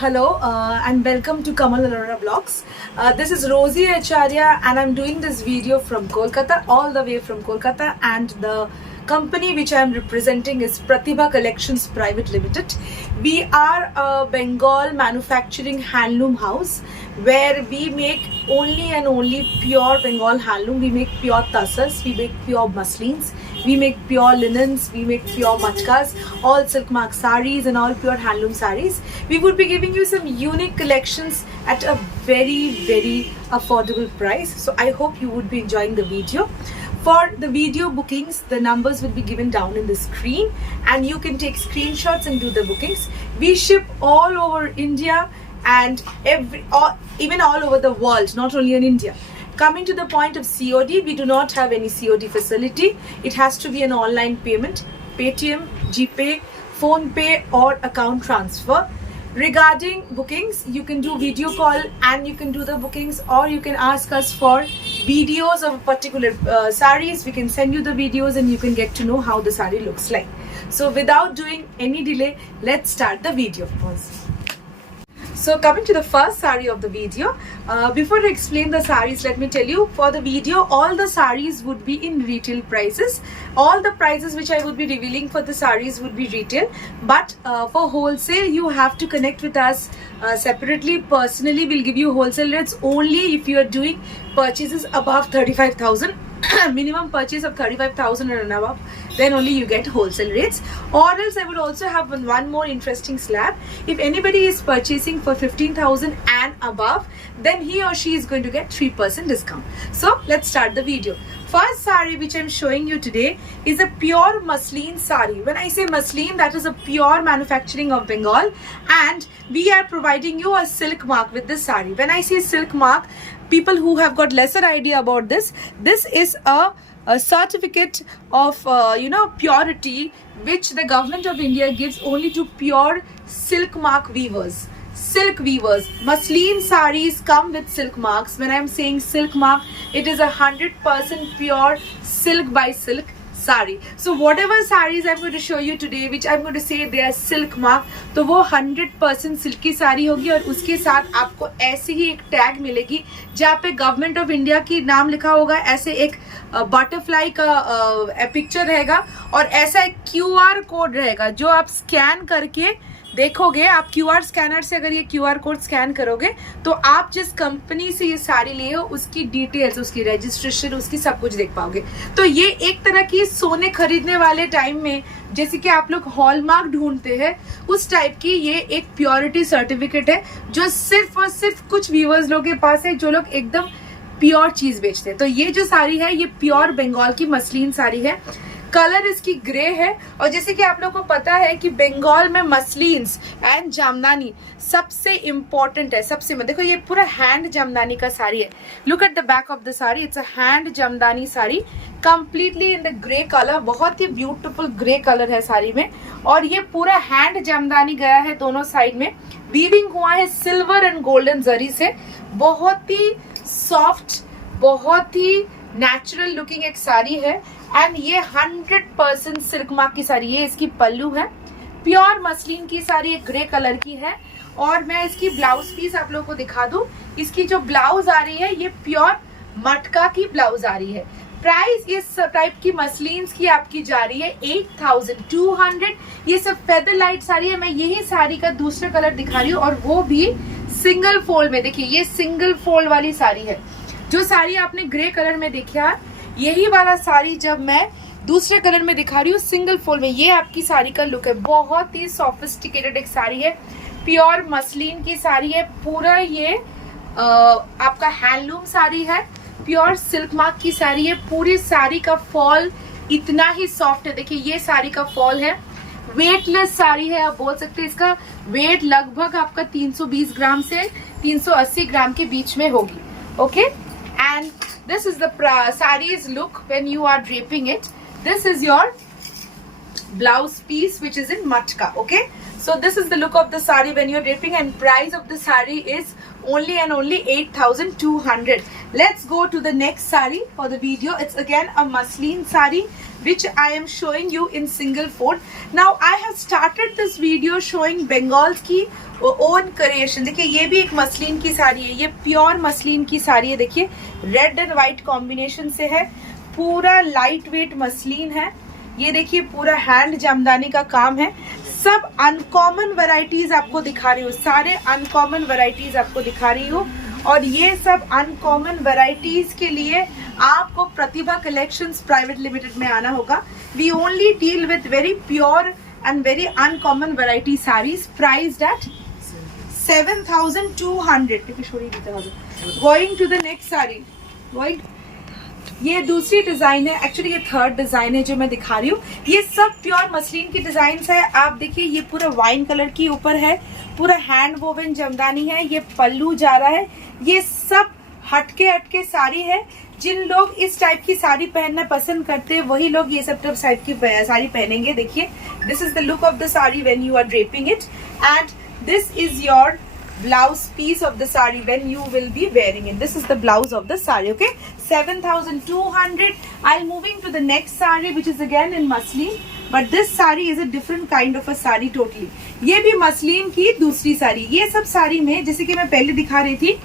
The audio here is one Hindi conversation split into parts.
Hello and welcome to Kamal Arora Vlogs. This is Rosie Acharya and I'm doing this video from Kolkata, all the way from Kolkata, and the company which I am representing is Pratibha Collections Private Limited. We are a Bengal manufacturing handloom house where we make only and only pure Bengal handloom. We make pure tassas, we make pure muslins, we make pure linens, we make pure matkas, all silk mark saris and all pure handloom saris. We would be giving you some unique collections at a very affordable price. So I hope you would be enjoying the video. For the video bookings, the numbers will be given down in the screen and you can take screenshots and do the bookings. We ship all over India and even all over the world, not only in India. Coming to the point of COD, we do not have any COD facility. It has to be an online payment, Paytm, GPay, PhonePe or account transfer. Regarding bookings, you can do video call and you can do the bookings, or you can ask us for videos of particular saris. We can send you the videos and you can get to know how the sari looks like. So without doing any delay, let's start the video. So coming to the first sari of the video, before I explain the saris, let me tell you, for the video, all the saris would be in retail prices. All the prices which I would be revealing for the saris would be retail, but for wholesale, you have to connect with us separately. Personally, we'll give you wholesale rates only if you are doing purchases above 35,000. Minimum purchase of 35,000 and above, then only you get wholesale rates. Or else I would also have one more interesting slab. If anybody is purchasing for 15,000 and above, then he or she is going to get 3% discount. So let's start the video. First sari which I'm showing you today is a pure muslin sari. When I say muslin, that is a pure manufacturing of Bengal, and we are providing you a silk mark with this sari. When I say silk mark, people who have got lesser idea about this is a certificate of purity which the government of India gives only to pure silk mark weavers. Silk weavers. Muslin saris come with silk marks. When I am saying silk mark, it is 100% pure silk by silk sari. So whatever sarees I'm going to show you today, which I'm going to say they are silk mark, तो वो 100% सिल्की साड़ी होगी और उसके साथ आपको ऐसी ही एक टैग मिलेगी जहाँ पे गवर्नमेंट ऑफ इंडिया की नाम लिखा होगा. ऐसे एक बटरफ्लाई का पिक्चर रहेगा और ऐसा एक QR कोड रहेगा जो आप स्कैन करके देखोगे. आप QR स्कैनर से अगर ये QR कोड स्कैन करोगे तो आप जिस कंपनी से ये साड़ी लिए हो उसकी डिटेल्स, उसकी रजिस्ट्रेशन, उसकी सब कुछ देख पाओगे. तो ये एक तरह की सोने खरीदने वाले टाइम में जैसे कि आप लोग हॉलमार्क ढूंढते हैं, उस टाइप की ये एक प्योरिटी सर्टिफिकेट है जो सिर्फ और सिर्फ कुछ व्यूअर्स लोगों के पास है जो लोग एकदम प्योर चीज बेचते हैं. तो ये जो साड़ी है ये प्योर बंगाल की मसलिन साड़ी है. कलर इसकी ग्रे है और जैसे कि आप लोगों को पता है कि बंगाल में मसलिन्स एंड जामदानी सबसे इम्पोर्टेंट है. सबसे देखो ये पूरा हैंड जामदानी का साड़ी है. Look at the back of the sari. It's a hand jamdani sari completely in the grey colour. बहुत ही ब्यूटीफुल ग्रे कलर है साड़ी में और ये पूरा हैंड जामदानी गया है दोनों साइड में. वीविंग हुआ है सिल्वर एंड गोल्डन जरी से. बहुत ही सॉफ्ट, बहुत ही नेचुरल लुकिंग एक साड़ी है एंड ये 100% सिल्क मार्क की साड़ी. ये इसकी पल्लू है, प्योर मसलिन की साड़ी, एक ग्रे कलर की है. और मैं इसकी ब्लाउज पीस आप लोगों को दिखा दूं. इसकी जो ब्लाउज आ रही है ये प्योर मटका की ब्लाउज आ रही है. प्राइस इस टाइप की मसलिन्स की आपकी जा रही है 8,200. ये सब फेदर लाइट साड़ी है. मैं यही साड़ी का दूसरा कलर दिखा रही हूँ और वो भी सिंगल फोल्ड में. देखिए ये सिंगल फोल्ड वाली साड़ी है. जो साड़ी आपने ग्रे कलर में देखा, यही वाला साड़ी जब मैं दूसरे कलर में दिखा रही हूँ सिंगल फोल्ड में, ये आपकी साड़ी का लुक है. बहुत ही सोफिस्टिकेटेड एक साड़ी है. प्योर मसलिन की साड़ी है. पूरा ये आपका हैंडलूम साड़ी है. प्योर सिल्क मार्क की साड़ी है. पूरी साड़ी का फॉल इतना ही सॉफ्ट है. देखिए ये साड़ी का फॉल है. वेटलेस साड़ी है, आप बोल सकते हैं. इसका वेट लगभग आपका 320 ग्राम से 380 ग्राम के बीच में होगी. Okay, and this is the saree's look when you are draping it. This is your blouse piece which is in matka. Okay, so this is the look of the saree when you are draping, and price of the saree is only and only 8,200. Let's go to the next sari for the video. It's again a muslin sari which I am showing you in single fold. Now I have started this video showing Bengal की ओन क्रिएशन. देखिए ये भी एक मसलिन की साड़ी है, ये प्योर मसलिन की साड़ी है. देखिए रेड एंड व्हाइट कॉम्बिनेशन से है, पूरा लाइट वेट मसलिन है. ये देखिए पूरा हैंड जामदानी का काम है. सब अनकॉमन वैरायटीज आपको दिखा रही हूँ, सारे अनकॉमन वैरायटीज आपको दिखा रही हूँ. और ये सब अनकॉमन वैरायटीज के लिए आपको प्रतिभा कलेक्शंस प्राइवेट लिमिटेड में आना होगा. We only deal with very pure and very uncommon variety sarees priced at 7,200. Going to the next saree. ये दूसरी डिजाइन है, एक्चुअली ये थर्ड डिजाइन है जो मैं दिखा रही हूँ. ये सब प्योर मसलिन की डिजाइन है. आप देखिए ये पूरा वाइन कलर की ऊपर है, पूरा हैंड वोवन जमदानी है. ये पल्लू जा रहा है. ये सब हटके साड़ी है. जिन लोग इस टाइप की साड़ी पहनना पसंद करते हैं वही लोग ये सब टाइप की साड़ी पहनेंगे. देखिए this is the look of the sari when you are draping it, and this is your blouse piece of the saree when you will be wearing it. This is the blouse of the saree. Okay, 7,200. I'm moving to the next saree which is again in muslin, but this saree is a different kind of a saree totally. ये भी मसलिन की दूसरी साड़ी. ये सब साड़ी में जैसे कि मैं पहले दिखा रही थी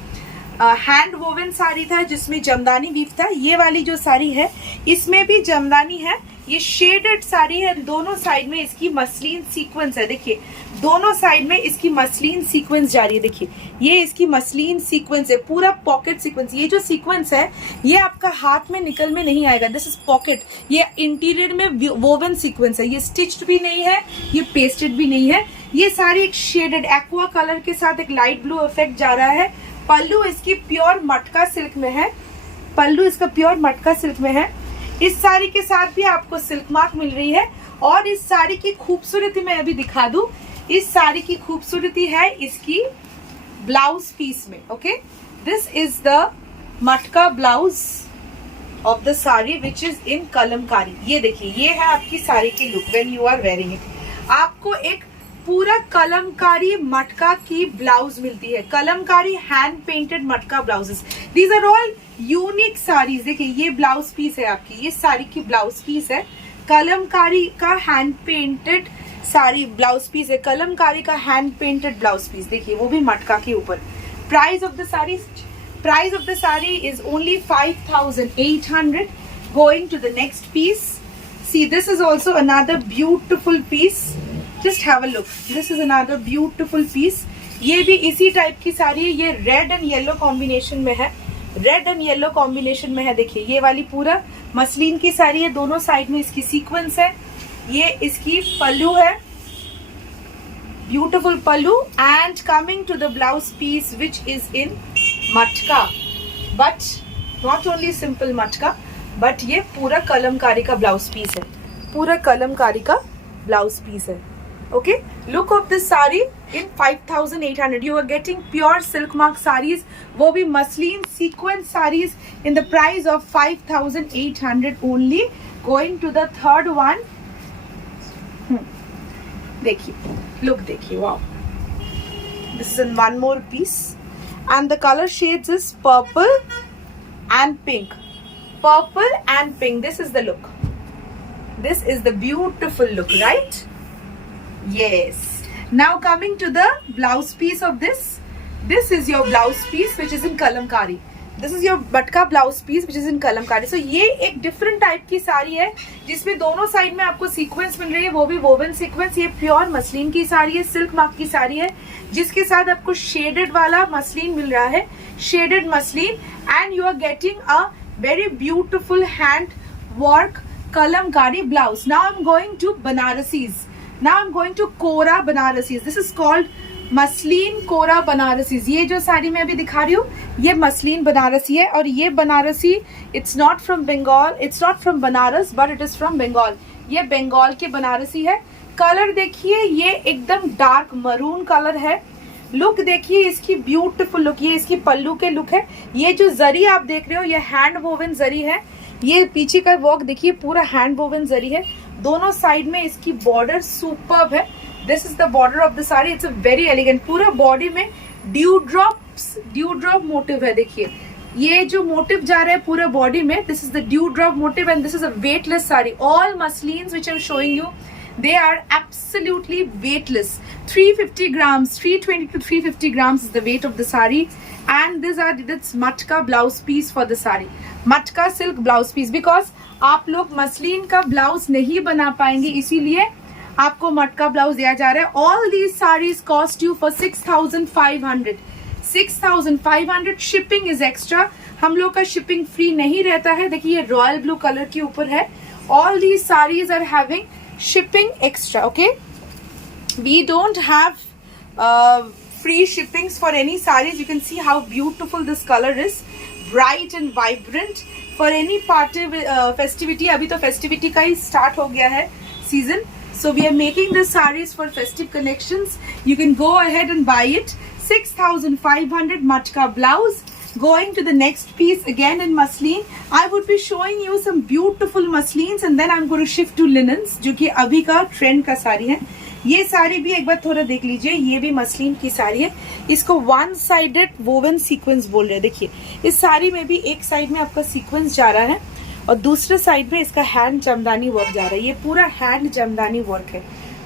हैंड वोवन साड़ी था जिसमें जमदानी वीव था. ये वाली जो साड़ी है इसमें भी जमदानी है. ये शेडेड साड़ी है, दोनों साइड में इसकी मसलिन सीक्वेंस है. देखिए दोनों साइड में इसकी मसलिन सीक्वेंस जा रही है. देखिए ये इसकी मसलिन सीक्वेंस है, पूरा पॉकेट सीक्वेंस. ये जो सीक्वेंस है ये आपका हाथ में निकल में नहीं आएगा. This is pocket. ये इंटीरियर में वोवन सीक्वेंस है. ये स्टिच्ड भी नहीं है, ये पेस्टेड भी नहीं है. ये साड़ी एक शेडेड एक्वा कलर के साथ एक लाइट ब्लू इफेक्ट जा रहा है. पल्लू इसकी प्योर मटका सिल्क में है. पल्लू इसका प्योर मटका सिल्क में है. इस साड़ी के साथ भी आपको सिल्क मार्क मिल रही है. और इस साड़ी की खूबसूरती मैं अभी दिखा दूं. इस साड़ी की खूबसूरती है इसकी ब्लाउज पीस में. Okay, this is the matka blouse of the sari which is in Kalamkari. ये देखिए ये है आपकी साड़ी की look when you are wearing it. आपको एक पूरा कलमकारी मटका की ब्लाउज मिलती है. Kalamkari hand painted matka blouses. These are all unique saris. देखिए ये ब्लाउज पीस है आपकी, ये साड़ी की ब्लाउज पीस है. कलमकारी का hand painted sari blouse piece है. कलमकारी का हैंड पेंटेड ब्लाउज पीस. देखिए वो भी मटका के ऊपर. Price of the sari is only 5,800. Going to the next piece. See this is also another beautiful piece. Just have a look. This is another beautiful piece. ये भी इसी टाइप की साड़ी है. ये रेड एंड येलो कॉम्बिनेशन में है. रेड एंड येलो कॉम्बिनेशन में है. देखिए ये वाली पूरा मसलिन की साड़ी है. दोनों साइड में इसकी सीक्वेंस है. ये इसकी पल्लू है, beautiful pallu. And coming to the blouse piece which is in matka, but not only simple matka, but ये पूरा कलमकारी का ब्लाउज पीस है. पूरा कलमकारी का ब्लाउज पीस है. Okay, look of this saree in 5,800. You are getting pure silk mark sarees. वो भी muslin sequence sarees in the price of 5,800 only. Going to the third one. देखिए, look देखिए, wow. This is in one more piece, and the color shades is purple and pink. Purple and pink. This is the look. This is the beautiful look, right? Yes. Now coming to the blouse piece of this. This is your blouse piece which is in kalamkari. This is your मटका blouse piece which is in kalamkari. So ये एक different type की साड़ी है जिसमें दोनों साइड में आपको सीक्वेंस मिल रही है, वो भी वोवन सीक्वेंस. ये प्योर मसलिन की साड़ी है, सिल्क मार्क की साड़ी है, जिसके साथ आपको शेडेड वाला मसलिन मिल रहा है. Shaded muslin. And you are getting a very beautiful hand work kalamkari blouse. Now I'm going to Banarasis. Now I'm going to Kora Banarasis. This is called muslin kora Banarasis. ये जो साड़ी मैं अभी दिखा रही हूँ ये मसलिन बनारसी है. और ये Banarasi it's not from Bengal, it's not from Banaras, but it is from Bengal. ये बंगाल के बनारसी है. कलर देखिए ये एकदम डार्क मरून कलर है. लुक देखिए इसकी ब्यूटीफुल लुक. ये इसकी पल्लू के लुक है. ये जो जरी आप देख रहे हो ये हैंड वोवन जरी है. ये पीछे का वर्क देखिए पूरा हैंड वोवन जरी है. दोनों साइड में इसकी बॉर्डर सुपर्ब है. This is the border of the sari. It's a very elegant. पूरा बॉडी में ड्यू ड्रॉप मोटिव है. देखिए ये जो मोटिव जा रहा है पूरा बॉडी में, this is the dew drop motif and this is a weightless sari. All muslins which I am showing you, they are absolutely weightless. 350 grams, 320 to 350 grams is the weight of the sari, and these are this matka blouse piece for the sari. Matka silk blouse piece, because आप लोग मसलिन का ब्लाउज नहीं बना पाएंगे, इसीलिए आपको मटका ब्लाउज दिया जा रहा है. All these saris cost you for 6,500. 6,500. Shipping is extra. हम लोग का शिपिंग फ्री नहीं रहता है. देखिए ये रॉयल ब्लू कलर के ऊपर है. All these saris are having shipping extra. Okay, we don't have free shippings for any sarees. You can see how beautiful this color is, bright and vibrant for any party festivity. अभी तो festivity का ही start हो गया है season, so we are making the sarees for festive connections. You can go ahead and buy it. 6,500 matka blouse. Going to the next piece again in muslin. I would be showing you some beautiful muslins and then I'm going to shift to linens, जो कि अभी का ट्रेंड का साड़ी है. ये साड़ी भी एक बार थोड़ा देख लीजिए. ये भी मसलिन की साड़ी है. इसको वन साइडेड वोवन सीक्वेंस बोल रहे हैं. देखिए इस साड़ी में भी एक साइड में आपका सीक्वेंस जा रहा है और दूसरे साइड में इसका हैंड जमदानी वर्क जा रहा है. ये पूरा हैंड जमदानी वर्क है.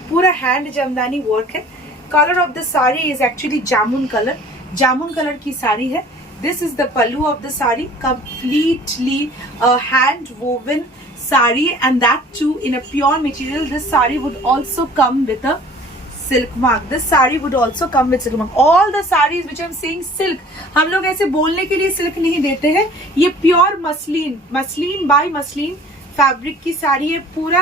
पूरा हैंड जमदानी वर्क है. Colour of the sari is actually jamun colour. Jamun colour की साड़ी है. This is the pallu of the sari, completely a hand woven sari, and that too in a pure material. This sari would also come with a silk mark. This sari would also come with silk mark. All the saris which I am saying silk, हम लोग ऐसे बोलने के लिए silk नहीं देते हैं. ये pure muslin, muslin by muslin fabric की साड़ी है. पूरा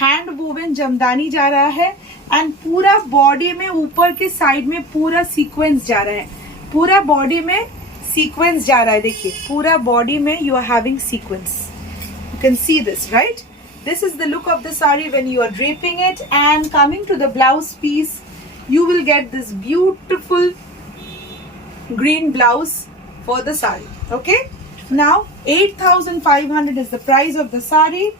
हैंड वोवन जमदानी जा रहा है एंड पूरा बॉडी में ऊपर के साइड में पूरा सीक्वेंस जा रहा है. पूरा बॉडी में सीक्वेंस जा रहा है. देखिए पूरा बॉडी में you are having sequence. You can see this, right? This is the look of the sari when you are draping it. And coming to the blouse piece, you will get this beautiful green blouse for the sari. Okay, now 8,500 is the price of the sari.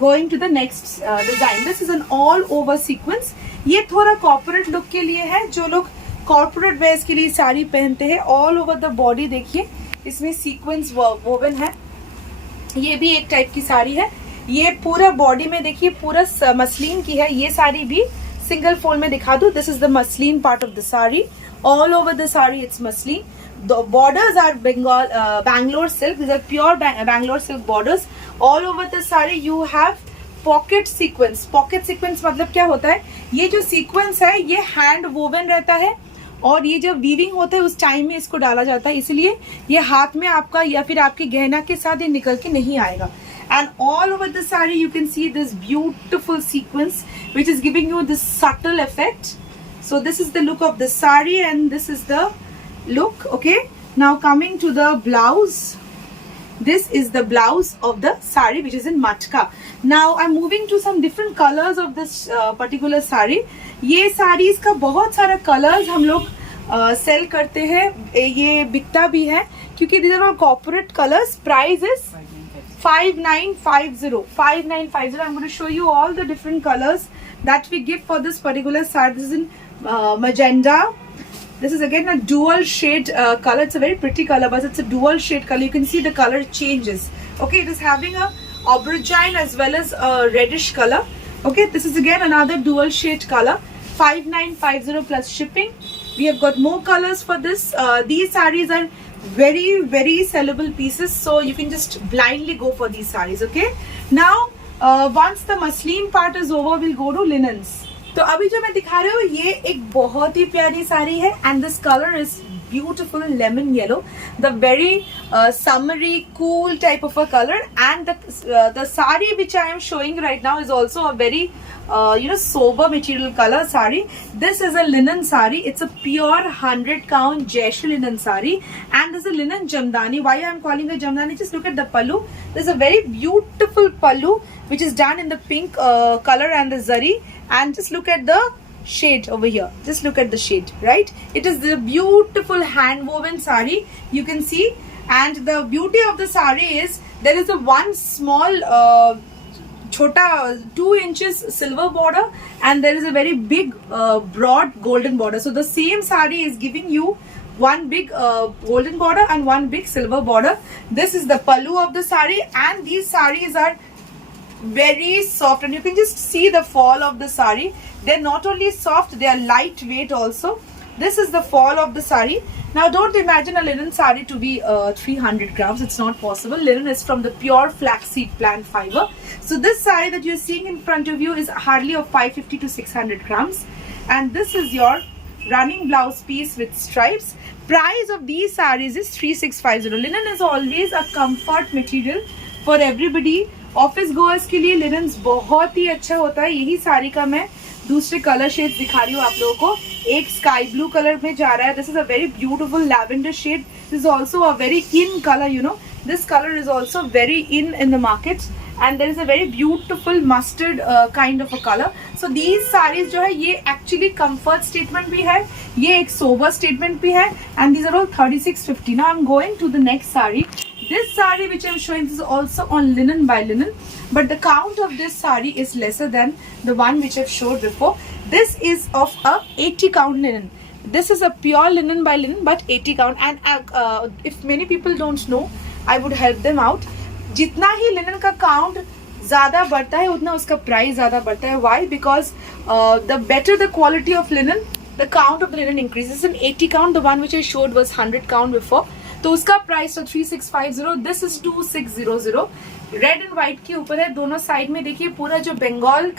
Going to the next design. This is an all over sequence. ये थोड़ा कॉर्पोरेट लुक के लिए है. जो लोग कॉर्पोरेट वेयर्स के लिए साड़ी पहनते हैं, ऑल ओवर द बॉडी देखिए इसमें सीक्वेंस वोवन है. ये भी एक टाइप की साड़ी है. ये पूरा बॉडी में देखिए पूरा मसलिन की है. ये साड़ी भी सिंगल फोल्ड में दिखा दूं. This is the muslin part of the sari. All over the sari it's muslin. The borders are Bangalore silk. These are pure Bangalore silk borders. All over the saree you have pocket sequence. Pocket sequence मतलब क्या होता है? ये जो sequence है ये hand woven रहता है और ये जब वीविंग होता है उस टाइम में इसको डाला जाता है, इसलिए ये हाथ में आपका या फिर आपके गहना के साथ ये निकल के नहीं आएगा. And all over the saree you can see this beautiful sequence which is giving you this subtle effect. So this is the look of the saree and this is the look. Okay, now coming to the blouse. This is the blouse of the saree which is in matka. Now I'm moving to some different colors of this particular saree. ये sarees का बहुत सारा colors हम लोग सेल करते हैं. ये बिकता भी है क्योंकि these are all corporate colors. Price is 5950. 5950. I'm going to show you all the different colors that we give for this particular saree. This is in magenta. This is again a dual shade color. It's a very pretty color, but it's a dual shade color. You can see the color changes. Okay, it is having a aubergine as well as a reddish color. Okay, this is again another dual shade color. 5950 plus shipping. We have got more colors for this. These sarees are very sellable pieces, so you can just blindly go for these sarees. Okay, now once the muslin part is over, we'll go to linens. तो अभी जो मैं दिखा रही हूँ ये एक बहुत ही प्यारी साड़ी है and this colour is beautiful lemon yellow, the very summary cool type of a colour. And the sari which I am showing right now is also a very sober material color sari. This is a linen sari. It's a pure 100 count Jaisha linen sari and this is a linen jamdani. Why I am calling it jamdani? Just look at the pallu. There's a very beautiful pallu which is done in the pink color and the zari. And just look at the shade over here. Just look at the shade, right? It is the beautiful hand woven sari. You can see, and the beauty of the sari is there is a one small chota 2 inches silver border and there is a very big broad golden border. So the same sari is giving you one big golden border and one big silver border. This is the pallu of the sari, and these saris are very soft, and you can just see the fall of the sari. They're not only soft, they are lightweight also. This is the fall of the sari. Now don't imagine a linen sari to be 300 grams. It's not possible. Linen is from the pure flaxseed plant fiber. So this sari that you're seeing in front of you is hardly of 550 to 600 grams. And this is your running blouse piece with stripes. Price of these saris is 3650. Linen is always a comfort material for everybody. Office goers के लिए लिनन बहुत ही अच्छा होता है. यही साड़ी का मैं दूसरे कलर शेड दिखा रही हूँ आप लोगों को. एक स्काई ब्लू कलर में जा रहा है. This is a very beautiful lavender shade. This is also a very in colour. You know this colour is also very in the market, and there is a very beautiful mustard kind of a colour. So these saris जो है ये एक्चुअली कंफर्ट स्टेटमेंट भी है, ये एक सोबर स्टेटमेंट भी है, and these are all 3650. Now I am going to the next sari. This saree which I am showing is also on linen by linen, but the count of this saree is lesser than the one which I've showed before. This is of a 80 count linen. This is a pure linen by linen, but 80 count. And if many people don't know, I would help them out. जितना ही linen का count ज़्यादा बढ़ता है उतना उसका price ज़्यादा बढ़ता है. Why? Because the better the quality of linen, the count of the linen increases. In 80 count, the one which I showed was 100 count before. तो उसका price 3650. This is 2600. Red and white के ऊपर है. दोनों साइड में देखिए पूरा जो बंगाल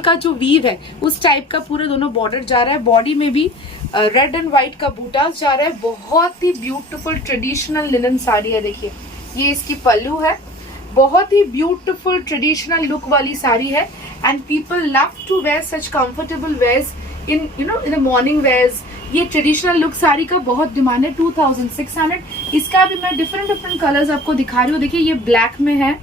का जो वीव है उस टाइप का पूरा दोनों बॉर्डर जा रहा है. बॉडी में भी रेड एंड व्हाइट का बूटास जा रहा है. बहुत ही ब्यूटीफुल ट्रेडिशनल लिनन साड़ी है. देखिए ये इसकी पल्लू है. बहुत ही ब्यूटीफुल ट्रेडिशनल लुक वाली साड़ी है, and people love to wear such comfortable wears in the morning wears. ये ट्रेडिशनल लुक साड़ी का बहुत डिमांड है. 2600. इसका भी मैं डिफरेंट कलर्स आपको दिखा रही हूँ. देखिए ये ब्लैक में है,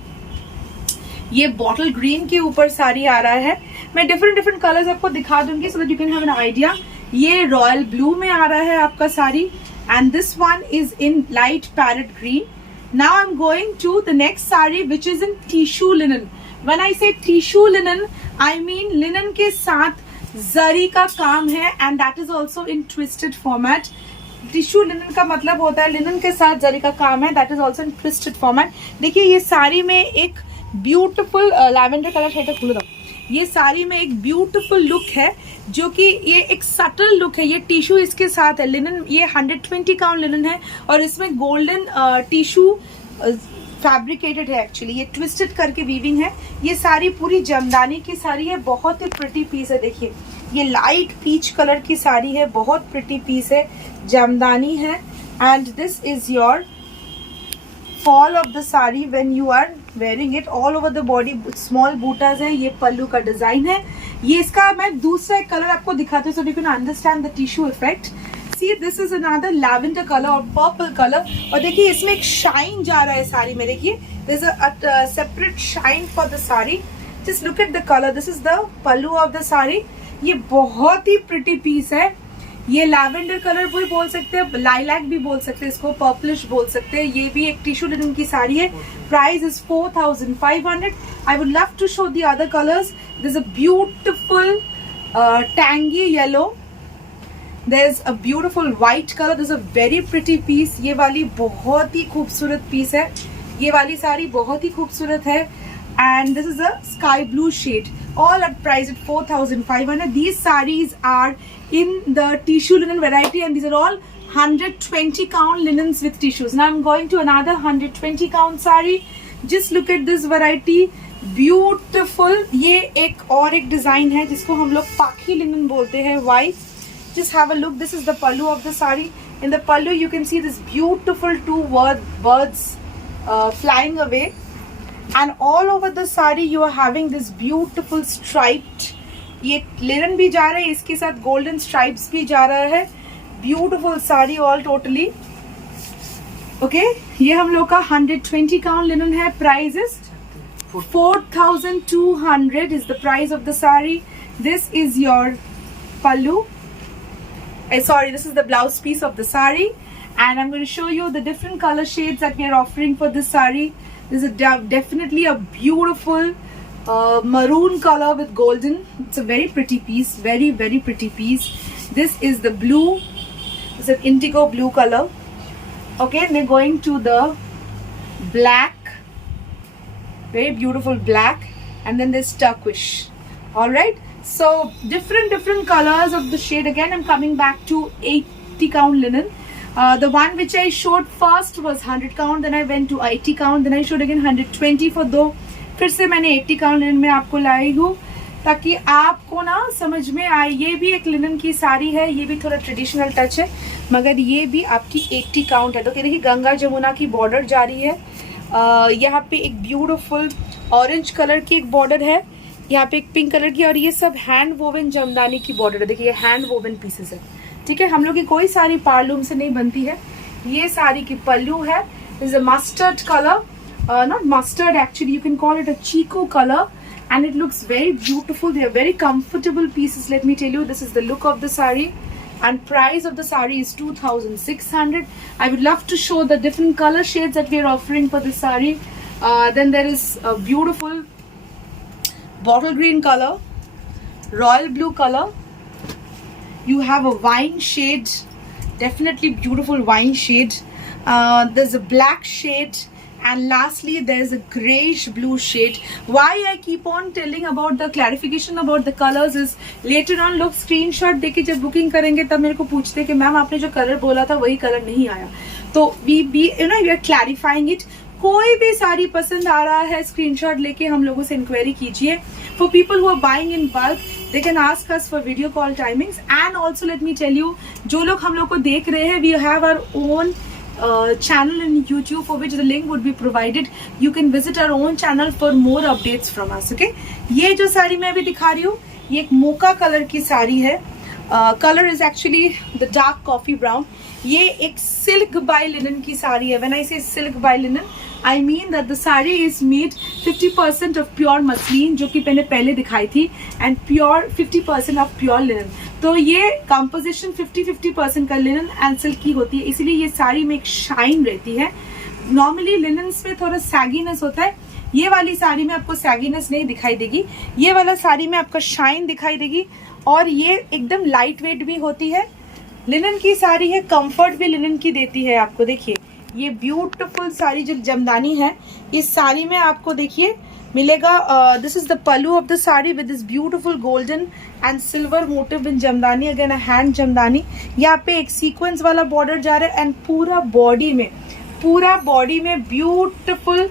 ये बॉटल ग्रीन के ऊपर साड़ी आ रहा है. मैं डिफरेंट कलर्स आपको दिखा दूंगी so that you can have an idea. ये रॉयल ब्लू में आ रहा है आपका sari, and this one is in light parrot green. Now I am going to the next sari which is in tissue linen. When I say tissue linen, I mean linen के साथ जरी का काम है, and that is also in twisted format. Tissue linen का मतलब होता है लिनन के साथ जरी का काम है, that is also in twisted format. देखिए ये साड़ी में एक ब्यूटीफुल लैवेंडर कलर शेड खुल दो. ये साड़ी में एक ब्यूटीफुल लुक है जो कि ये एक सटल लुक है. ये टिश्यू इसके साथ है. लिनन ये 120 काउंट लिनन है, और इसमें गोल्डन टिश्यू फैब्रिकेटेड है. एक्चुअली ये ट्विस्टेड करके वीविंग है. ये साड़ी पूरी जमदानी की साड़ी है. बहुत ही प्रिटी पीस है. देखिए ये लाइट पीच कलर की साड़ी है. बहुत प्रिटी पीस है, जमदानी है, and this is your fall of the sari when you are wearing it. All over the body small बूटाज है. ये पल्लू का डिजाइन है. ये इसका मैं दूसरा एक कलर आपको दिखाती हूँ so you can understand the tissue effect. See, this is another lavender color or purple color. और देखिए इसमें एक शाइन जा रहा है साड़ी में. देखिए there's a separate shine for the saree. Just look at the color. This is the pallu of the saree. ये बहुत ही pretty piece है. ये लैवेंडर कलर भी बोल सकते हैं, लाइलैक भी बोल सकते हैं, इसको पर्पलिश बोल सकते हैं. ये भी एक टिश्यू लिनन की साड़ी है. Price is 4500. I would love to show the other colours. This a beautiful tangy yellow. There's a beautiful white color. This is a very pretty piece. ये वाली बहुत ही खूबसूरत पीस है. ये वाली साड़ी बहुत ही खूबसूरत है. And this is a sky blue shade. All at price at 4500. These sarees are in the tissue linen variety, and these are all 120 count linens with tissues. Now I'm going to another 120 count saree. Just look at this variety. Beautiful. ये एक और एक डिजाइन है जिसको हम लोग पाखी लिनन बोलते हैं. White. Just have a look. This is the pallu of the sari. In the pallu you can see this beautiful two birds flying away, and all over the sari you are having this beautiful striped. ये linen भी जा रहा है, इसके साथ golden stripes भी जा रहा है. Beautiful sari all totally. Okay, ये हम लोग का 120 count linen है. Price is 4200 is the price of the sari. This is your pallu. Sorry, this is the blouse piece of the sari, and I'm going to show you the different color shades that we are offering for this sari. This is definitely a beautiful maroon color with golden. It's a very pretty piece, very pretty piece. This is the blue, It's an indigo blue color. Okay, and we're going to the black, very beautiful black, and then there's turquoise. All right, so different colors of the shade. Again, I'm coming back to 80 count linen. The one which I showed first was 100 count, then I went to 80 count, then I showed again 120 for दो, फिर से मैंने 80 count लिनन में आपको लाई हूँ ताकि आपको ना समझ में आए. ये भी एक लिनन की साड़ी है, ये भी थोड़ा ट्रेडिशनल टच है, मगर ये भी आपकी 80 काउंट है. तो देखिए गंगा जमुना की बॉर्डर जा रही है. यहाँ पे एक ब्यूटीफुल ऑरेंज कलर की एक बॉर्डर है, यहाँ पे एक पिंक कलर की, और ये सब हैंड वोवन जमदानी की बॉर्डर है. देखिए ये हैंड वोवन पीसेस है. ठीक है, हम लोग की कोई साड़ी पार्लूम से नहीं बनती है. ये साड़ी की पल्लू है, is a mustard colour, not mustard actually, you can call it a chikoo colour, and it looks very beautiful. They are very comfortable pieces. Let me tell you, this is the look of the saree, and price of the saree is 2,600. I would love to show the different color shades that we are offering for this saree. Then there is a beautiful bottle green color, royal blue color. You have a wine shade, definitely beautiful wine shade. There's a black shade, and lastly there's a grayish blue shade. Why I keep on telling about the clarification about the colors is later on लोग screenshot देके जब बुकिंग करेंगे तब मेरे को पूछते कि मैम आपने जो कलर बोला था वही कलर नहीं आया. तो we are clarifying it. कोई भी साड़ी पसंद आ रहा है स्क्रीनशॉट लेके हम लोगों से इंक्वायरी कीजिए. For people who are buying in bulk, they can ask us for video call timings. And also let me tell you, जो लोग हम लोग को देख रहे हैं, we have our own channel in YouTube for which the link would be provided. You can visit our own channel for more updates from us. Okay, ये जो साड़ी मैं अभी दिखा रही हूँ, ये एक मोका कलर की साड़ी है. Colour is actually the dark coffee brown. ये एक सिल्क बाय लिनन की साड़ी है. व्हेन आई से silk by linen, I mean that the sari is made 50% of pure muslin, जो कि मैंने पहले दिखाई थी, and pure 50% of pure linen. तो ये कंपोजिशन 50-50% का लिनन एंड सिल्क की होती है, इसीलिए ये साड़ी में एक शाइन रहती है. नॉर्मली लिनन्स में थोड़ा सैगीनेस होता है, ये वाली साड़ी में आपको सैगीनेस नहीं दिखाई देगी. ये वाला साड़ी में आपको शाइन दिखाई देगी, और ये एकदम लाइट वेट भी होती है. लिनन की साड़ी है, कंफर्ट भी लिनन की देती है आपको. देखिए ये ब्यूटीफुल साड़ी जो जमदानी है, इस साड़ी में आपको देखिए मिलेगा. This is the pallu of the sari with this beautiful golden and silver motive in jamdani, again hand jamdani. यहाँ पे एक सीक्वेंस वाला बॉर्डर जा रहा है, एंड पूरा बॉडी में ब्यूटीफुल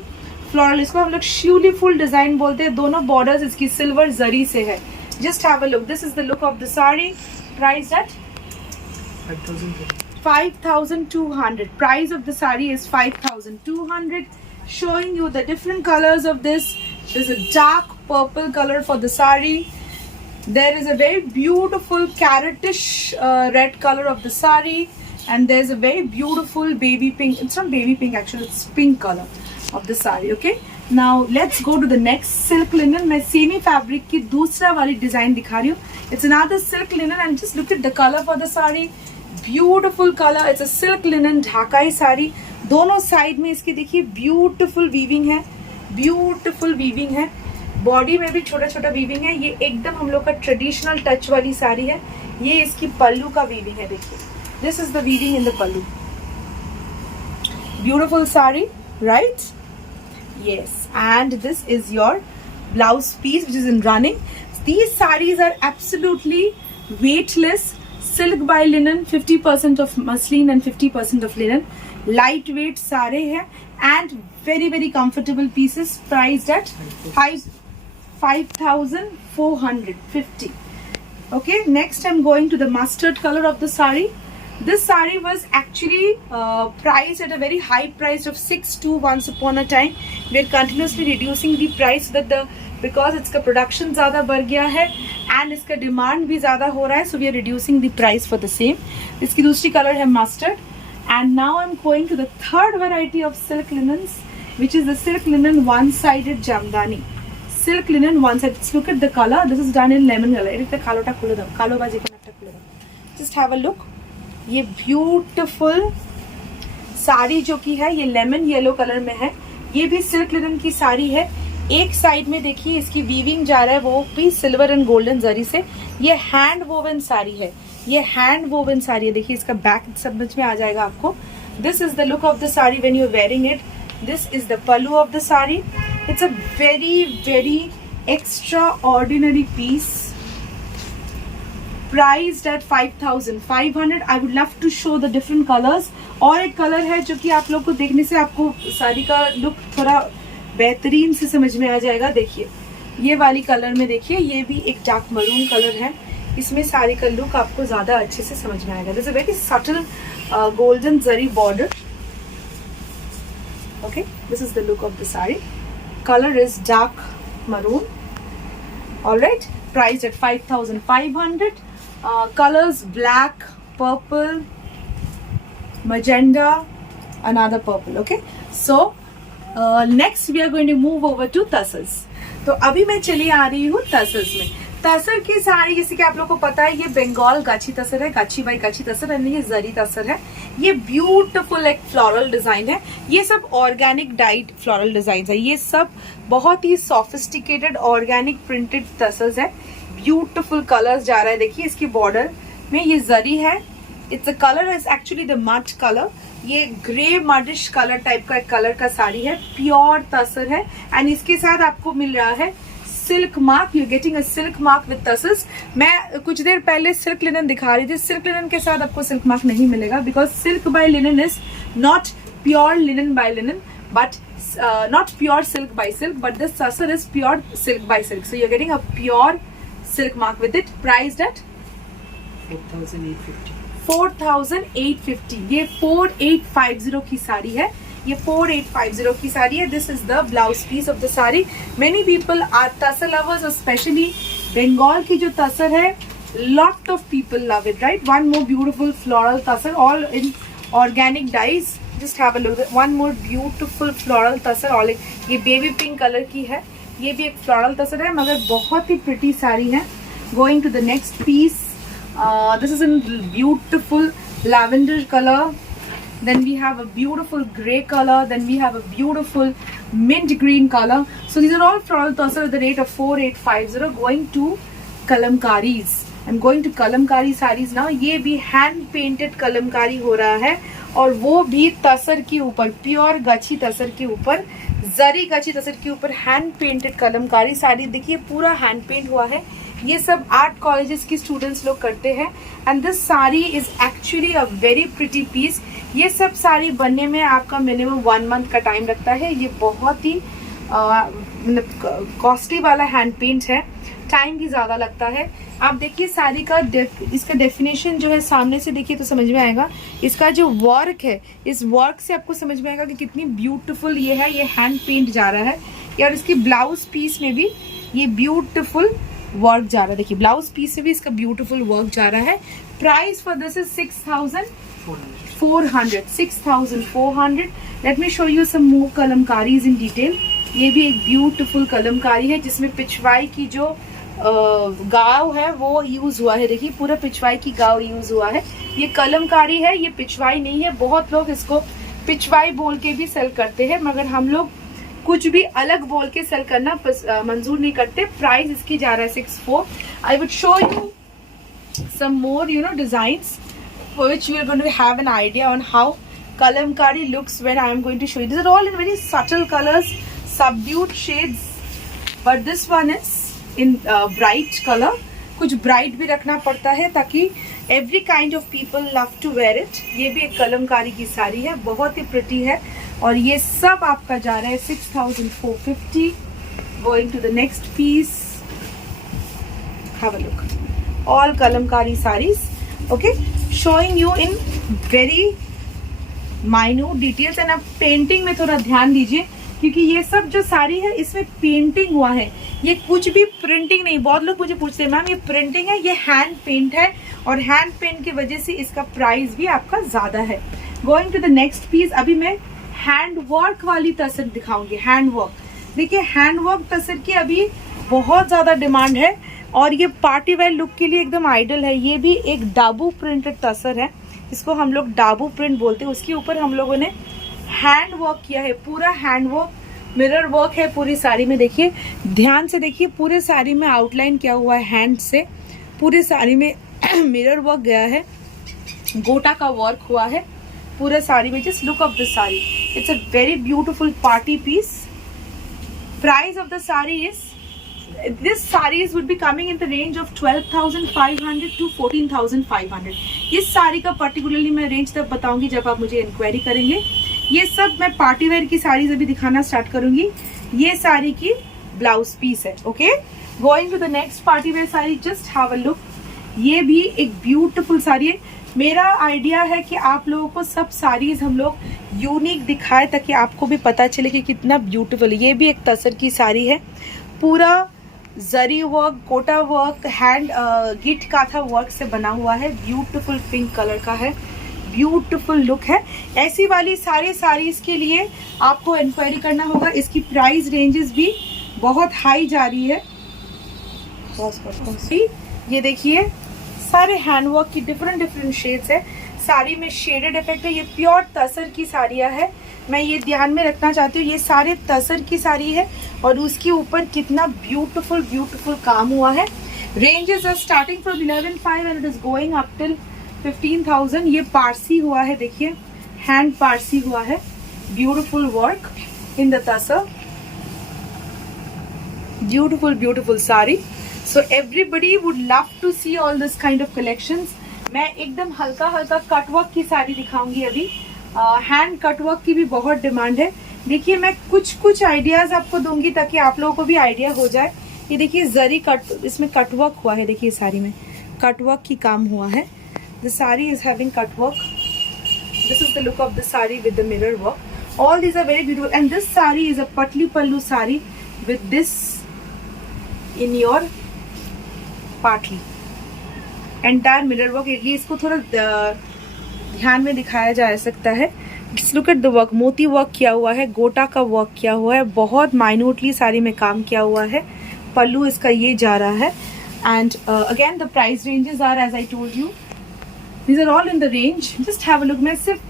फ्लोरल, इसको हम लोग शिवली फुल डिजाइन बोलते हैं. दोनों बॉर्डर्स इसकी सिल्वर जरी से है. Just have a look. This is the look of the sari. Price at 5,200. Price of the saree is 5,200. Showing you the different colors of this. There's a dark purple color for the saree. There is a very beautiful carrotish red color of the saree, and there's a very beautiful baby pink. It's not baby pink actually, it's pink color of the saree. Okay, now let's go to the next silk linen. मैं semi fabric की दूसरा वाली डिजाइन दिखा रही हूँ. It's another silk linen, and just look at the color for the saree. Beautiful colour. It's a silk linen Dhakai sari. दोनों साइड में इसकी देखिए ब्यूटिफुल वीविंग है. बॉडी में भी छोटा छोटा वीविंग है. ये एकदम हम लोग का ट्रेडिशनल टच वाली साड़ी है. ये इसकी पल्लू का वीविंग है. देखिए this is the weaving in the pallu. Beautiful sari, right? Yes, and this is your blouse piece which is in running. These saris are absolutely weightless. Silk by linen, 50% of muslin and 50% of linen. Light weight सारे हैं and very very comfortable pieces. Priced at 5,450. Okay, next I'm going to the mustard color of the saree. This saree was actually priced at a very high price of 6,200 once upon a time. We are continuously reducing the price so that because इसका production ज़्यादा बढ़ गया है and इसका demand भी ज़्यादा हो रहा है, so we are reducing the price for the same. इसकी दूसरी color है mustard. And now I'm going to the third variety of silk linens, which is the silk linen one-sided jamdani. Silk linen one-sided. Let's look at the color. This is done in lemon color. It's the color ta khule dam. Kalo baji ko natta khule dam. Just have a look. ये beautiful साड़ी जो की है ये लेमन येलो कलर में है. ये भी सिल्क लिनन की साड़ी है. एक साइड में देखिए इसकी वीविंग जा रहा है, वो भी सिल्वर एंड गोल्डन जरी से. ये हैंड वोवन साड़ी है. ये हैंड वोवन साड़ी है। देखिए इसका बैक समझ में आ जाएगा आपको। This is the look of the sari when you are wearing it. This is the pallu of the sari. It's a very very extraordinary piece, priced at 5500। I would love to show the different colours. और एक कलर है जो कि आप लोग को देखने से आपको साड़ी का लुक थोड़ा बेहतरीन से समझ में आ जाएगा। देखिए ये वाली कलर में देखिए, ये भी एक डार्क मरून कलर है। इसमें साड़ी का लुक आपको ज्यादा अच्छे से समझ में आएगा। This is a very subtle golden zari border. Okay, this is the look of the sari. Colour is dark maroon. Alright, priced at 5500। colors black, purple, magenta, another purple. Okay, so next we are going to move over to tassels. तो अभी मैं चली आ रही हूँ तसर्स में। तसर की साड़ी जैसे कि आप लोगों को पता है, ये बंगाल गाछी तसर है, गाछी बाई गाछी तसर है, ये जरी तसर है। ये ब्यूटीफुल एक फ्लोरल डिजाइन है। ये सब ऑर्गेनिक डाइड फ्लोरल डिजाइन है। ये सब बहुत ही सोफिस्टिकेटेड ऑर्गेनिक प्रिंटेड तसर्स है। ब्यूटीफुल कलर्स जा रहा है। देखिए इसकी बॉर्डर में ये जरी है। It's a colour is actually the mud colour. ये ग्रे मडिश कलर टाइप का एक कलर का साड़ी है, प्योर तसर है। एंड इसके साथ आपको मिल रहा है silk mark. You getting a silk mark with tussars. मैं कुछ देर पहले सिल्क लिनन दिखा रही थी। सिल्क लिनन के साथ आपको सिल्क मार्क नहीं मिलेगा, because silk by linen is not pure linen by linen, but not pure silk by silk, but this tasar is pure silk by silk. So you're getting a pure silk mark with it. Priced at 4850. 4850. ये 4850 की साड़ी है। ये 4850 की साड़ी है। This is the blouse piece of the saree. Many people are tasar lovers, especially Bengal की जो तसर है, lot of people love it, right? One more beautiful floral tasar, all in organic dyes. Just have a look. One more beautiful floral tasar, all ये baby pink color की है। ये भी एक floral tasar है, मगर बहुत ही pretty साड़ी है। Going to the next piece. This is in beautiful lavender color. Then we have a beautiful grey color. Then we have a beautiful mint green color. So these are all floral tasar at the rate of 4850. Going to kalamkaris. I'm going to kalamkari sarees now. ये भी hand painted कलमकारी हो रहा है, और वो भी तसर के ऊपर, प्योर गाछी तसर के ऊपर, जरी गाछी तसर के ऊपर हैंड पेंटेड कलमकारी साड़ी। देखिए पूरा हैंड पेंट हुआ है। ये सब आर्ट कॉलेजेस की स्टूडेंट्स लोग करते हैं। And this sari is actually a very pretty piece. ये सब साड़ी बनने में आपका मिनिमम 1 मंथ का टाइम लगता है। ये बहुत ही कॉस्टली वाला हैंड पेंट है, टाइम भी ज़्यादा लगता है। आप देखिए साड़ी का इसका डेफिनेशन जो है, सामने से देखिए तो समझ में आएगा। इसका जो वर्क है, इस वर्क से आपको समझ में आएगा कि कितनी ब्यूटीफुल ये है। ये हैंड पेंट जा रहा है। और इसकी ब्लाउज पीस में भी ये ब्यूटीफुल वर्क जा रहा है। देखिए ब्लाउज पीस में भी इसका ब्यूटीफुल वर्क जा रहा है। Price for this is 6400. 6400. Let me show you some more kalamkaris in detail. ये भी एक ब्यूटीफुल कलमकारी है जिसमें पिछवाई की जो गाव है वो यूज हुआ है। देखिए पूरा पिछवाई की गाव यूज हुआ है। ये कलमकारी है, ये पिछवाई नहीं है। बहुत लोग इसको पिछवाई बोल के भी सेल करते हैं, मगर हम लोग कुछ भी अलग बोल के सेल करना मंजूर नहीं करते। प्राइस इसकी जा रहा है 64. I would show you some more designs for which you are going to have an idea on how kalamkari looks when I am going to show you. These are all in very subtle colors, subdued shades, but this one is in bright color. कुछ bright भी रखना पड़ता है ताकि every kind of people love to wear it. ये भी एक कलमकारी की साड़ी है, बहुत ही pretty है, और ये सब आपका जा रहा है 6450. Going to the next piece. Have a look. All kalamkari sarees. Okay, showing you in very minute details. and आप पेंटिंग में थोड़ा ध्यान दीजिए, क्योंकि ये सब जो साड़ी है इसमें पेंटिंग हुआ है। ये कुछ भी प्रिंटिंग नहीं। बहुत लोग मुझे पूछते हैं मैम ये प्रिंटिंग है, ये हैंड पेंट है, और हैंड पेंट की वजह से इसका प्राइस भी आपका ज्यादा है। Going to the next piece. अभी मैं हैंड वर्क वाली तसर दिखाऊंगी। हैंड वर्क, देखिए हैंड वर्क तसर की अभी बहुत ज्यादा डिमांड है, और ये पार्टी वेयर लुक के लिए एकदम आइडल है। ये भी एक डाबू प्रिंटेड तसर है, इसको हम लोग डाबू प्रिंट बोलते हैं। उसके ऊपर हम लोगों ने हैंड वर्क किया है, पूरा हैंड वर्क, मिरर वर्क है पूरी साड़ी में। देखिए ध्यान से देखिए, पूरे साड़ी में आउटलाइन किया हुआ है हैंड से। पूरे साड़ी में मिरर वर्क गया है, गोटा का वर्क हुआ है पूरा साड़ी में. Just look of the sari, it's a very beautiful party piece. Price of the sari is, this sarees would be coming in the range of 12,500 to 14,500. इस साड़ी का पर्टिकुलरली मैं रेंज तब बताऊंगी जब आप मुझे इंक्वायरी करेंगे. ये सब मैं पार्टी वेयर की साड़ीज अभी दिखाना स्टार्ट करूंगी. ये साड़ी की ब्लाउज पीस है. Okay, going to the next party wear sari. Just have a look. ये भी एक ब्यूटीफुल साड़ी है. मेरा आइडिया है कि आप लोगों को सब साड़ीज हम लोग यूनिक दिखाए ताकि आपको भी पता चले कि कितना ब्यूटीफुल. ये भी एक तसर की साड़ी है, पूरा zari work, Kota work, hand गिट काथा वर्क से बना हुआ है. ब्यूटीफुल पिंक कलर का है, ब्यूटीफुल लुक है. ऐसी वाली सारे साड़ीज के लिए आपको इंक्वायरी करना होगा. इसकी प्राइस रेंजेस भी बहुत हाई जा रही है. ये देखिए सारे हैंडवर्क की डिफरेंट शेड्स है. साड़ी में शेडेड इफेक्ट है. ये प्योर तसर की साड़ियाँ है. मैं ये ध्यान में रखना चाहती हूँ, ये सारे तसर की साड़ी है और उसके ऊपर कितना ब्यूटीफुल काम हुआ है. Ranges are starting from 11,500 and it is going up till 15,000. ये पारसी हुआ है, देखिए हैंड पारसी हुआ है. Beautiful work in the tussar. Beautiful sari. So everybody would love to see all this kind of collections. मैं एकदम हल्का कटवर्क की साड़ी दिखाऊंगी अभी. हैंड कटवर्क की भी बहुत डिमांड है. देखिए मैं कुछ आइडियाज आपको दूंगी ताकि आप लोगों को भी आइडिया हो जाए. ये देखिए जरी कट, इसमें कटवर्क हुआ है. देखिए साड़ी में कटवर्क की काम हुआ है. The sari is having cutwork. This is the look of the sari with the mirror work. All these are very beautiful and this sari is a Patli pallu sari with this in your Patli. Entire mirror work. ये इसको थोड़ा ध्यान में दिखाया जा सकता है. Just look at the work. मोती वर्क किया हुआ है, गोटा का वर्क किया हुआ है, बहुत माइन्यूटली साड़ी में काम किया हुआ है. पल्लू इसका ये जा रहा है. And again the price ranges are as I told you, these are all in the range. Just have a look. मैं सिर्फ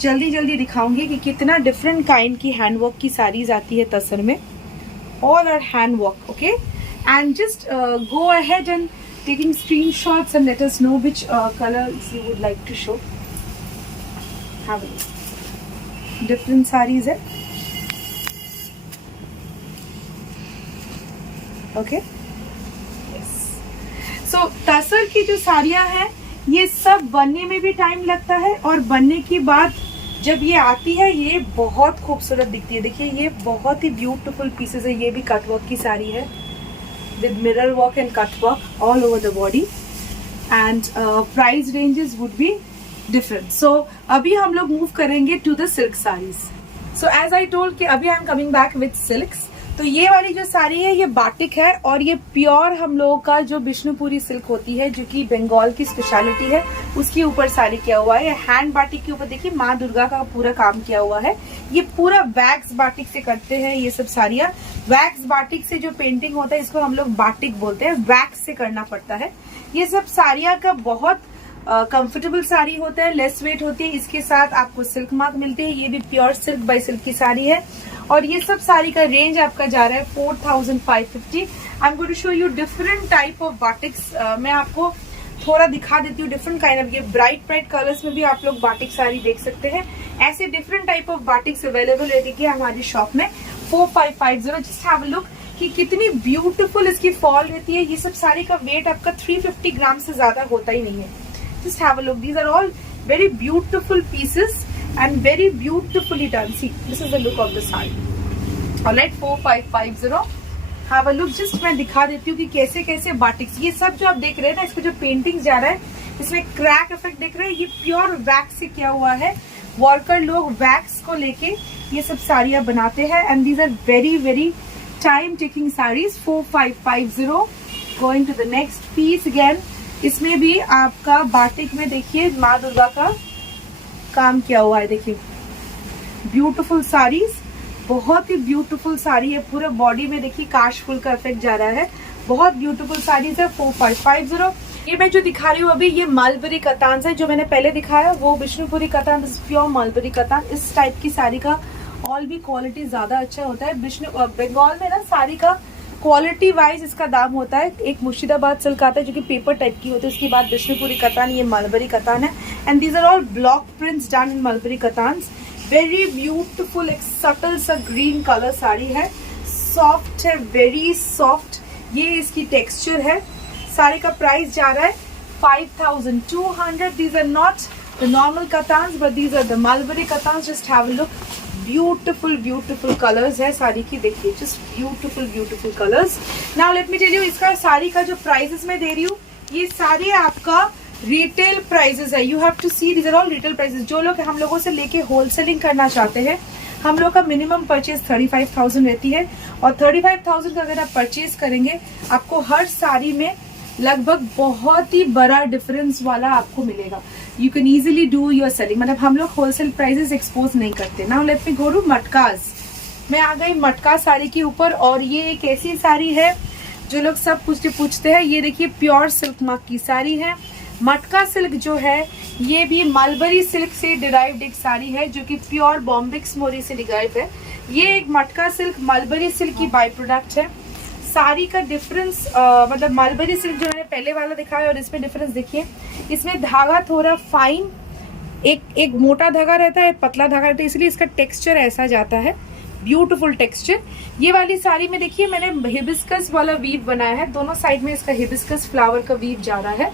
जल्दी दिखाऊंगी कि कितना डिफरेंट काइंड की हैंडवर्क की साड़ीज आती है तसर में. All are hand work. Okay, and just go ahead and taking screenshots and let us know which colors you would like to show. Have a look. Different sarees hai. Okay. Yes. So तसर की जो साड़ियाँ हैं ये सब बनने में भी टाइम लगता है और बनने के बाद जब ये आती है ये बहुत खूबसूरत दिखती है. देखिए ये बहुत ही ब्यूटीफुल पीसेस है. ये भी कटवर्क की साड़ी है with mirror work and cut work all over the body and price ranges would be different. So अभी हम लोग move करेंगे to the silk sarees. So as I told कि अभी I am coming back with silks. तो ये वाली जो साड़ी है ये बाटिक है और ये प्योर हम लोगों का जो विष्णुपुरी सिल्क होती है जो कि बंगाल की स्पेशलिटी है उसके ऊपर साड़ी किया हुआ है. हैंड बाटिक के ऊपर देखिए माँ दुर्गा का पूरा काम किया हुआ है. ये पूरा वैक्स बाटिक से करते हैं ये सब साड़ियाँ. वैक्स बाटिक से जो पेंटिंग होता है इसको हम लोग बाटिक बोलते हैं. वैक्स से करना पड़ता है. ये सब साड़ियाँ का बहुत कंफर्टेबल साड़ी होता है, लेस वेट होती है. इसके साथ आपको सिल्क मार्क मिलते हैं. ये भी प्योर सिल्क बाय सिल्क की साड़ी है और ये सब साड़ी का रेंज आपका जा रहा है 4,550. I am going to show you different type of batiks. मैं आपको थोड़ा दिखा देती हूँ डिफरेंट काइंड ऑफ. ये ब्राइट कलर्स में भी आप लोग बाटिक साड़ी देख सकते हैं. ऐसे डिफरेंट टाइप ऑफ बाटिक्स अवेलेबल है हमारी शॉप में. 4550. जस्ट हैव अ लुक कि कितनी ब्यूटीफुल इसकी फॉल रहती है. ये सब साड़ी का वेट आपका 350 ग्राम से ज्यादा होता ही नहीं है. Just have a look. These are all very beautiful pieces and very beautifully done. See, this is the look of the saree. Alright, 4550. Have a look. Just मैं दिखा देती हूँ कि कैसे कैसे बाटिक्स. ये सब जो आप देख रहे हैं ना, इसमें जो पेंटिंग जा रहा है, इसमें क्रैक इफेक्ट देख रहे हैं. ये प्योर वैक्स से किया हुआ है. वर्कर लोग वैक्स को लेके ये सब साड़ियाँ बनाते हैं. And these are very very time taking saris. 4550. Going to the next piece again. इसमें भी आपका बाटिक में देखिए माँ दुर्गा का काम किया हुआ है. देखिए ब्यूटीफुल साड़ीज, बहुत ही ब्यूटीफुल साड़ी है. पूरे बॉडी में देखिए काश फूल का इफेक्ट जा रहा है. बहुत ब्यूटीफुल साड़ीज है. 4550. ये मैं जो दिखा रही हूँ अभी ये मलबरी कतान है. जो मैंने पहले दिखाया वो विष्णुपुरी कतान, प्योर मलबरी कतान. इस टाइप की साड़ी का ऑल भी क्वालिटी ज्यादा अच्छा होता है. विष्णु बंगाल में ना साड़ी का क्वालिटी वाइज इसका दाम होता है, एक मुर्शिदाबाद सिल्क आता है जो कि पेपर टाइप की होती है, उसके बाद बिष्णुपुरी कतान, ये मलबरी कतान है, and these are all block prints done in mulberry katan. Very beautiful, एक सटल सा ग्रीन कलर साड़ी है, सॉफ्ट है, वेरी सॉफ्ट, ये इसकी टेक्सचर है। साड़ी का प्राइस जा रहा है 5200। These are not the normal katans but these are the Mulberry katans. Just have a look. Beautiful colors है साड़ी की, देखिए just beautiful colors. Now let me tell you, इसका साड़ी का जो प्राइसेस मैं दे रही हूँ, ये सारी आपका रिटेल प्राइसेस है. You have to see these are all retail prices. जो लोग हम लोगों से लेके होलसेलिंग करना चाहते हैं, हम लोग का मिनिमम परचेज 35,000 रहती है, और 35,000 का अगर आप परचेज करेंगे आपको हर साड़ी में लगभग बहुत ही बड़ा डिफरेंस वाला आपको मिलेगा. You can easily do your selling. मतलब हम लोग होलसेल प्राइसेस एक्सपोज नहीं करते. Now let me go to matkas. मैं आ गई मटका साड़ी के ऊपर, और ये एक ऐसी साड़ी है जो लोग सब पूछते हैं. ये देखिए प्योर सिल्क मार्क की साड़ी है. मटका सिल्क जो है ये भी मलबरी सिल्क से डिराइव्ड एक साड़ी है जो कि प्योर बॉम्बिक्स मोरी से डिराइव है. ये एक मटका सिल्क मलबरी सिल्क की बाई प्रोडक्ट है. साड़ी का डिफरेंस मतलब मलबरी सिल्क जो मैंने पहले वाला दिखाया और इसमें डिफरेंस देखिए. इसमें धागा थोड़ा फाइन, एक मोटा धागा रहता है, पतला धागा रहता है, इसलिए इसका टेक्सचर ऐसा जाता है. Beautiful texture. ये वाली साड़ी में देखिए मैंने हिबिस्कस वाला वीव बनाया है. दोनों साइड में इसका हिबिस्कस फ्लावर का वीव जा रहा है.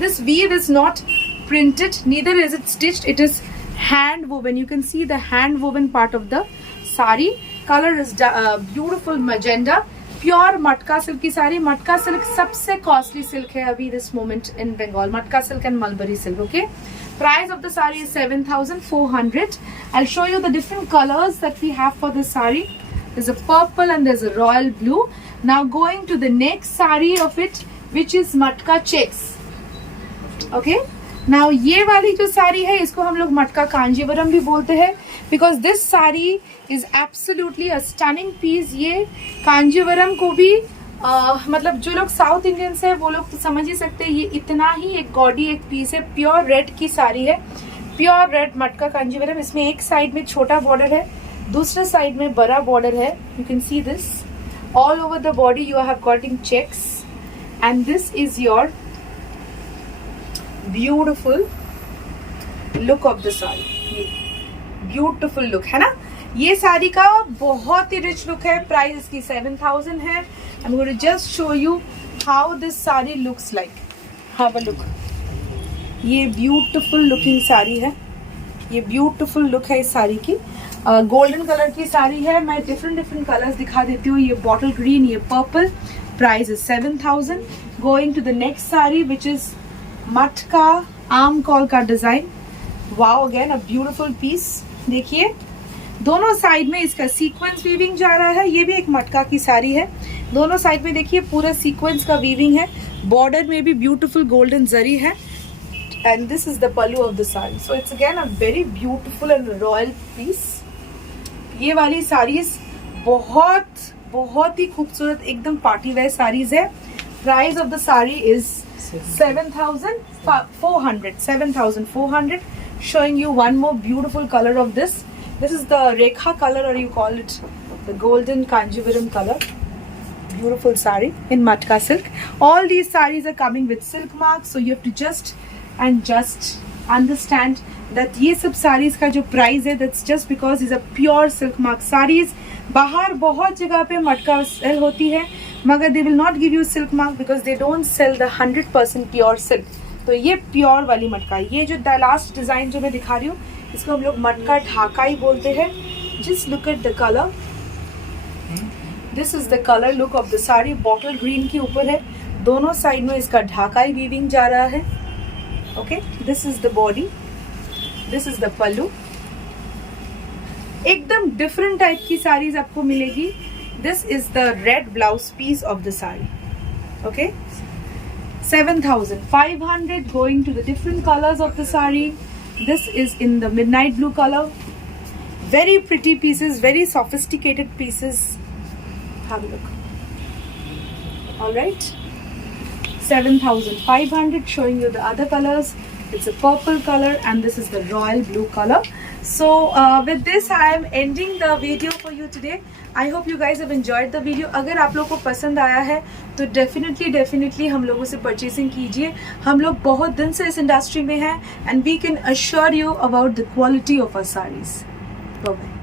This weave is not printed, neither is it stitched. It is hand woven. You can see the hand woven part of the sari. Color is beautiful magenta. Pure मटका सिल्क की साड़ी. मटका सिल्क सबसे कॉस्टली सिल्क है अभी this moment in Bengal. मटका silk and mulberry silk. Okay. Price of the sari is 7,400. I'll show you the different colors that we have for this sari. There's a purple and there's a royal blue. Now going to the next sari of it, which is मटका checks. ओके. नाउ ये वाली जो साड़ी है इसको हम लोग मटका कांजीवरम भी बोलते हैं, because this sari is absolutely a stunning piece. ये कांजीवरम को भी मतलब जो लोग साउथ इंडियंस है वो लोग तो समझ ही सकते हैं. ये इतना ही एक गॉडी एक पीस है. प्योर रेड की साड़ी है, प्योर रेड मटका कांजीवरम. इसमें एक साइड में छोटा बॉर्डर है, दूसरे साइड में बड़ा बॉर्डर है. You can see this all over the body you have got in checks, and this is your beautiful look of the sari. ये ब्यूटिफुल लुक है ना. ये साड़ी का बहुत ही रिच लुक है. प्राइस इसकी 7,000 है. I am going to just show you how this sari looks like. Have a look. ये ब्यूटिफुल लुकिंग साड़ी है. ये ब्यूटिफुल लुक है इस साड़ी की. गोल्डन कलर की साड़ी है. मैं डिफरेंट कलर्स दिखा देती हूँ. ये बॉटल ग्रीन, ये purple. Price is 7,000. Going to the next sari which is matka आर्म कॉल का design. Wow, again a beautiful piece. देखिए दोनों साइड में इसका सीक्वेंस वीविंग जा रहा है. ये भी एक मटका की साड़ी है. दोनों साइड में देखिए पूरा सीक्वेंस का वीविंग है. बॉर्डर में भी ब्यूटीफुल गोल्डन जरी है. And this is the pallu of the sari. So it's again a very beautiful and royal piece. ये वाली साड़ीज बहुत ही खूबसूरत एकदम पार्टी वेयर साड़ीज है. Price of the sari is 7,400. 7,400. Showing you one more beautiful color of this. This is the Rekha color, or you call it the golden Kanjivaram color. Beautiful sari in matka silk. All these saris are coming with silk marks, so you have to just understand that ये सब saris का जो price है, that's just because these are pure silk mark saris. बाहर बहुत जगह पे मटका सेल होती है, मगर they will not give you silk mark because they don't sell the 100% pure silk. तो ये प्योर वाली मटका. ये जो लास्ट डिजाइन जो मैं दिखा रही हूँ इसको हम लोग मटका ढाका ही बोलते हैं. Just look at the colour. This is the colour look of the sari. Bottle green के ऊपर है. दोनों साइड में इसका ढाका ही वीविंग जा रहा है. Okay. This is the body. This is the pallu. एकदम डिफरेंट टाइप की साड़ीज आपको मिलेगी. This is the red blouse piece of the sari. Okay. 7,500. Going to the different colors of the sari. This is in the midnight blue color. Very pretty pieces, very sophisticated pieces. Have a look. All right. 7,500. Showing you the other colors. It's a purple color and this is the royal blue color. So with this I am ending the video for you today. I hope you guys have enjoyed the video. अगर आप लोग को पसंद आया है तो डेफिनेटली हम लोगों से परचेसिंग कीजिए. हम लोग बहुत दिन से इस इंडस्ट्री में हैं and we can assure you about the quality of our saris. Bye bye.